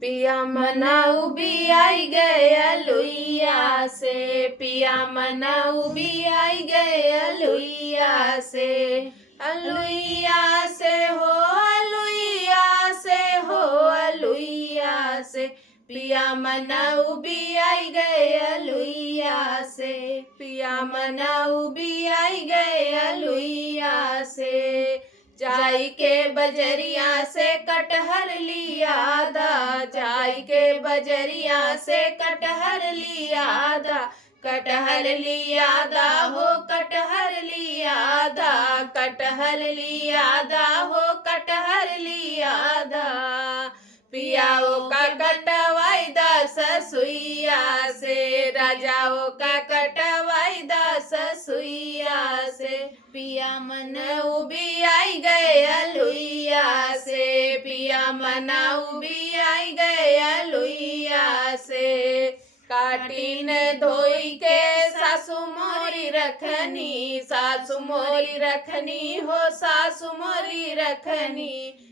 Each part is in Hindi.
पिया मनाऊ भी आई गए अलुइया से, पिया मनाऊ भी आई गए अलुइया से। अलुइया से हो, अलुइया से हो, अलुइया से। पिया मनाऊ भी आई गए अलुइया से, पिया मनाऊ भी आई गए अलुइया से। जाई के बजरिया से कटहर लिया दा, जाई के बजरिया से कटहर लिया दा। कटहर लिया दा हो, कटहर लिया दा, कटहर लिया दा हो, कटहर लिया दा। पियाओ का कटवाई दा ससुइया से, राजाओ का कटवाई दा ससुइया से। पिया मनाऊ भी आई गए अलुइया से, पिया मनाऊ भी आई गए अलुइया से। काटीन धोई के सासु मोरी रखनी, सासु मोरी रखनी हो, सासु मोरी रखनी।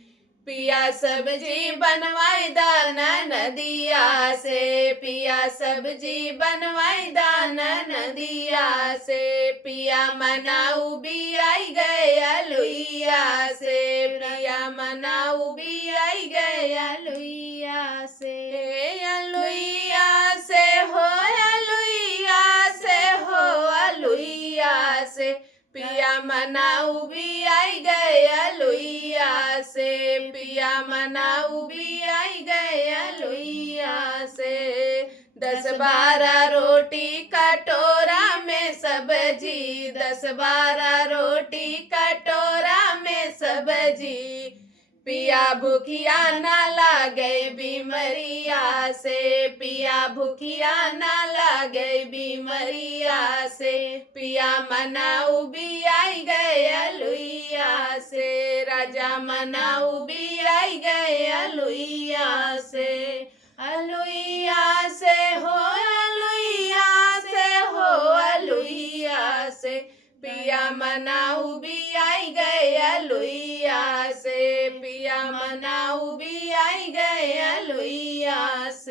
पिया सब्जी बनवाई दाना नदिया से, पिया सब्जी बनवाई दाना नदिया से। पिया मनाऊ भी आई गए अलुइया से, पिया मनाऊ भी आई गए अलुइया से। अलुइया से हो, अलुइया से हो, अलुइया से। पिया मनाऊ भी आई गए अलुइया से, पिया मनाऊ भी आई गए अलुइया से। 10-12 रोटी कटोरा में सब्जी, 10-12 रोटी कटोरा में सब्जी। पिया भूखिया ना लागे बीमरिया से, पिया भूखिया ना लागे बीमरिया से। पिया मनाऊ भी आई गए अलुइया से, राजा मनाऊ भी आई गए अलुइया से। अलुइया से हो, अलुइया से हो, अलुइया से। पिया मनाऊ भी आई गए अलुइया से, पिया मनाऊ भी आई गए अलुइया से।